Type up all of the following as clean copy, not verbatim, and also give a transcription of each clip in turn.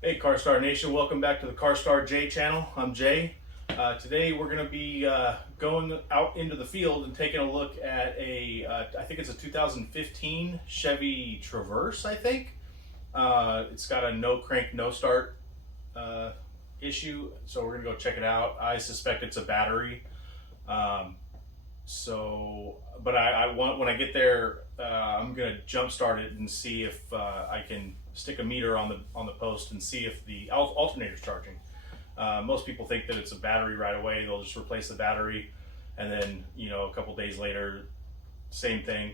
Hey Car Star Nation, welcome back to the Car Star J channel. I'm Jay. Today we're going to be going out into the field and taking a look at I think it's a 2015 Chevy Traverse, I think. It's got a no crank, no start issue, so we're going to go check it out. I suspect it's a battery. But I want, when I get there, I'm gonna jump start it and see if I can stick a meter on the post and see if the alternator's charging. Most people think that it's a battery right away. They'll just replace the battery, and then a couple days later, same thing.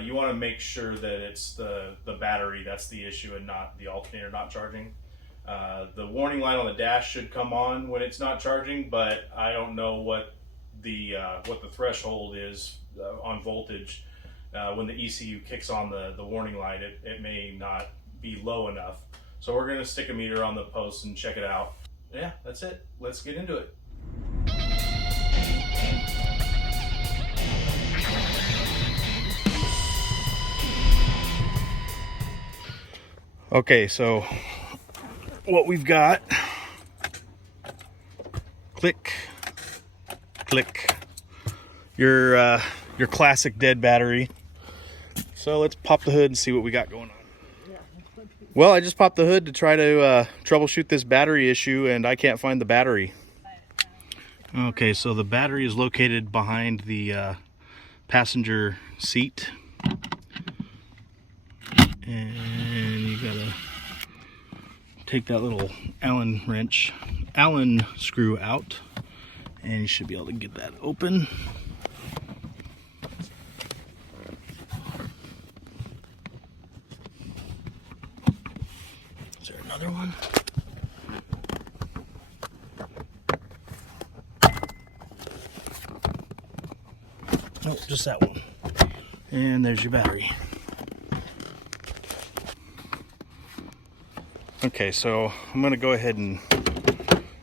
You want to make sure that it's the battery that's the issue and not the alternator not charging. The warning light on the dash should come on when it's not charging, but I don't know what the threshold is on voltage. When the ECU kicks on the warning light, it may not be low enough. So we're going to stick a meter on the post and check it out. Yeah, that's it. Let's get into it. Okay, so what we've got, click, click, your classic dead battery. So let's pop the hood and see what we got going on. Well, I just popped the hood to try to troubleshoot this battery issue, and I can't find the battery. Okay, so the battery is located behind the passenger seat. And you gotta take that little Allen screw out, and you should be able to get that open. Is there another one? Nope, just that one. And there's your battery. Okay, so I'm going to go ahead and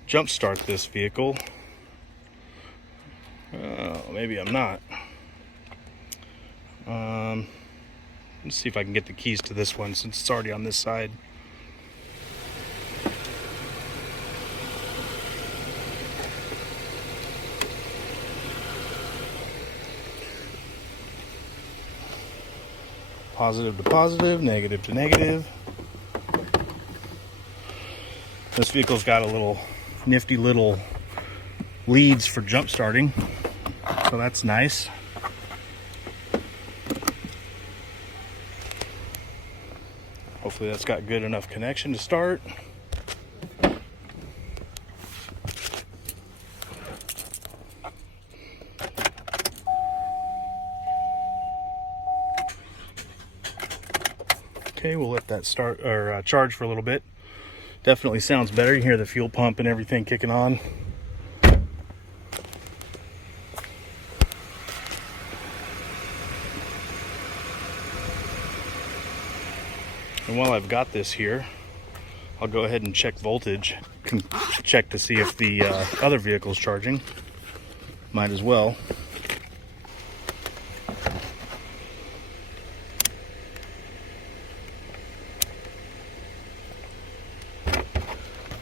jump start this vehicle. Maybe I'm not. Let's see if I can get the keys to this one since it's already on this side. Positive to positive, negative to negative. This vehicle's got a little nifty little leads for jump starting, so that's nice. Hopefully that's got good enough connection to start. Okay, we'll let that start or charge for a little bit. Definitely sounds better. You hear the fuel pump and everything kicking on. And while I've got this here, I'll go ahead and check voltage. Check to see if the other vehicle's charging. Might as well.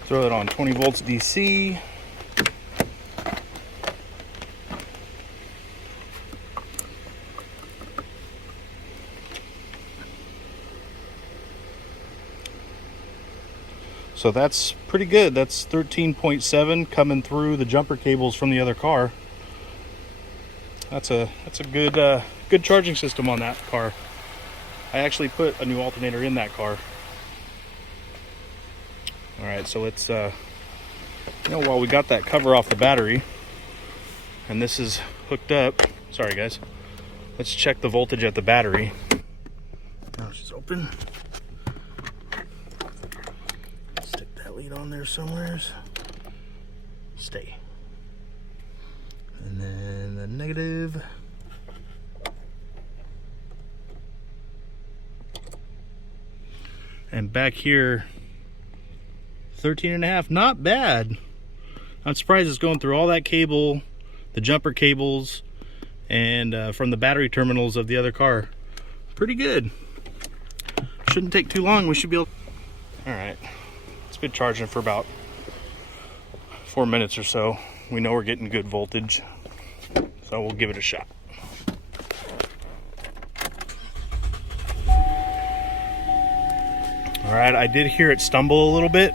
Throw it on 20 volts DC. So that's pretty good. That's 13.7 coming through the jumper cables from the other car. That's a good charging system on that car. I actually put a new alternator in that car. All right, so let's, while we got that cover off the battery, and this is hooked up, sorry guys, let's check the voltage at the battery. Now it's just open. Stick that lead on there somewhere. Stay. And then the negative. And back here, 13.5, not bad. I'm surprised it's going through all that cable, the jumper cables, and from the battery terminals of the other car. Pretty good. Shouldn't take too long. We should be able. All right, let's been charging for about 4 minutes or so. We know we're getting good voltage, so we'll give it a shot. All right, I did hear it stumble a little bit.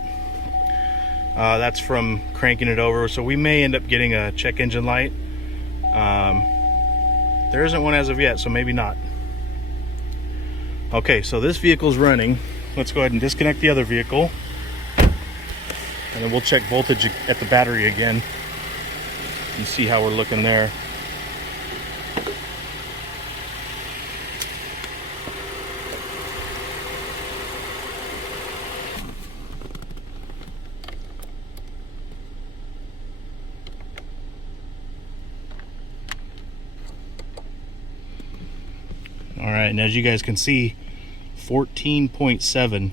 That's from cranking it over, so we may end up getting a check engine light. There isn't one as of yet, so maybe not. Okay, so this vehicle's running. Let's go ahead and disconnect the other vehicle, and then we'll check voltage at the battery again and see how we're looking there. All right, and as you guys can see, 14.7,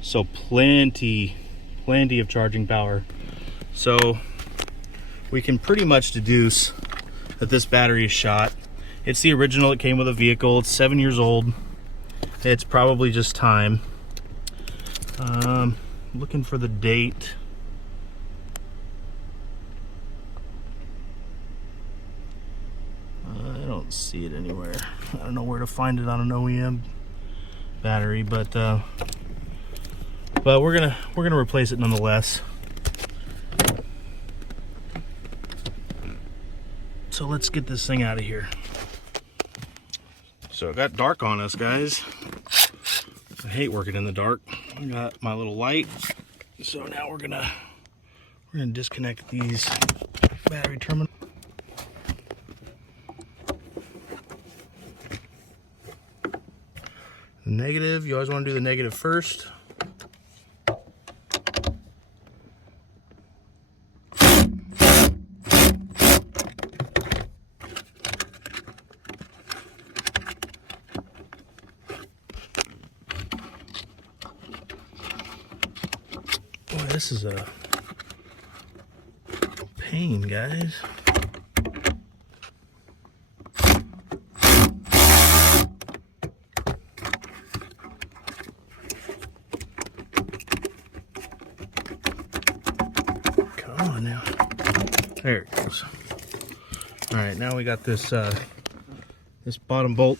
so plenty of charging power. So we can pretty much deduce that this battery is shot. It's the original. It came with a vehicle. It's 7 years old. It's probably just time. Looking for the date. I don't see it anywhere. I don't know where to find it on an OEM battery, but we're gonna replace it nonetheless. So let's get this thing out of here. So it got dark on us, guys. I hate working in the dark. I got my little light. So now we're gonna disconnect these battery terminals. The negative, you always want to do the negative first. Boy, this is a pain, guys. Now, there it goes. All right, now we got this this bottom bolt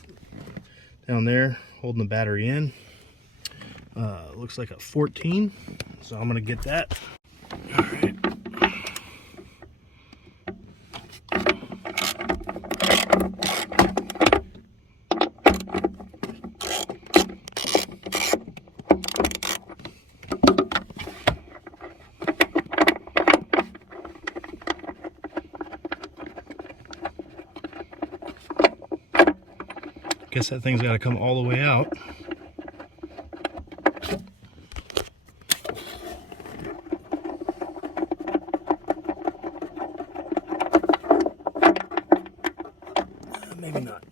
down there holding the battery in. Looks like a 14, so I'm gonna get that. All right. Guess that thing's got to come all the way out. Maybe not.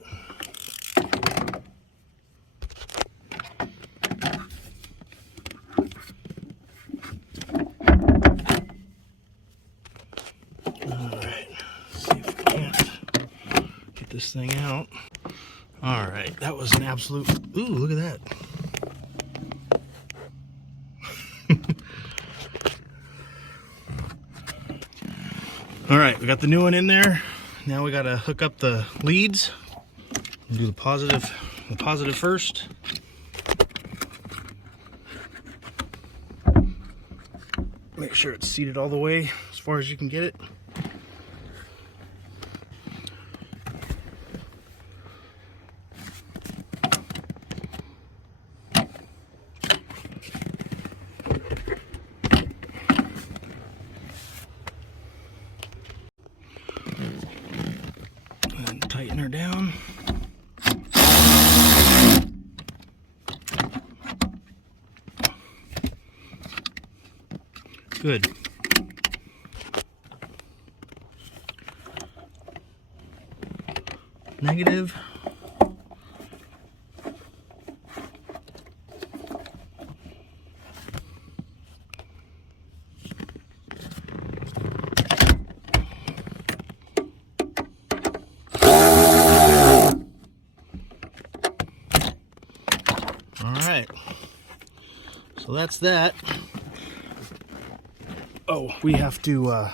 All right, let's see if we can't get this thing out. All right, that was an absolute, ooh, look at that. All right, we got the new one in there. Now we got to hook up the leads. We'll do the positive first. Make sure it's seated all the way as far as you can get it. And tighten her down. Good. Negative. All right. So that's that. Oh, we have to,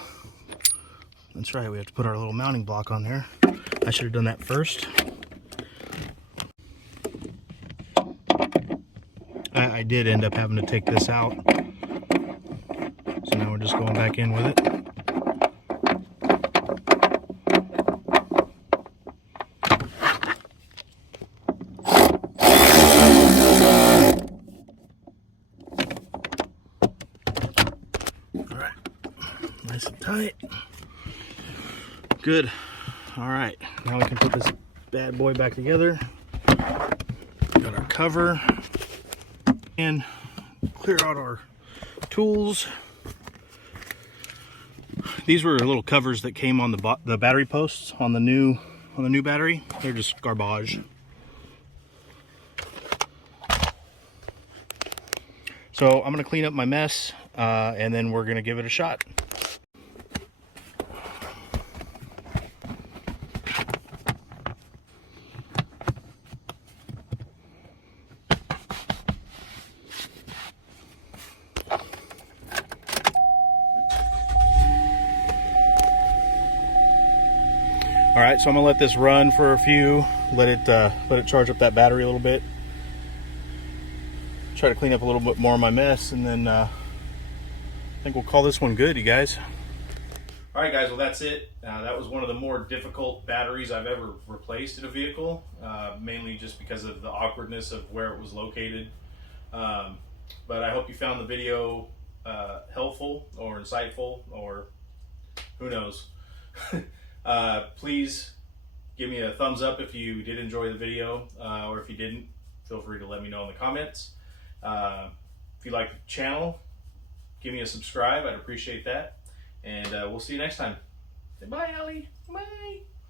that's right, we have to put our little mounting block on there. I should have done that first. I did end up having to take this out. So now we're just going back in with it. Alright, nice and tight. Good. Alright, now we can put this bad boy back together. Got our cover. And clear out our tools. These were little covers that came on the battery posts on the new battery. They're just garbage. So I'm gonna clean up my mess and then we're gonna give it a shot. All right, so I'm gonna let this run for a few, let it charge up that battery a little bit. Try to clean up a little bit more of my mess, and then I think we'll call this one good, you guys. All right, guys, well, that's it. That was one of the more difficult batteries I've ever replaced in a vehicle, mainly just because of the awkwardness of where it was located. But I hope you found the video helpful or insightful, or who knows. Please give me a thumbs up if you did enjoy the video, or if you didn't, feel free to let me know in the comments. If you like the channel, give me a subscribe. I'd appreciate that. And we'll see you next time. Say bye, Allie. Bye.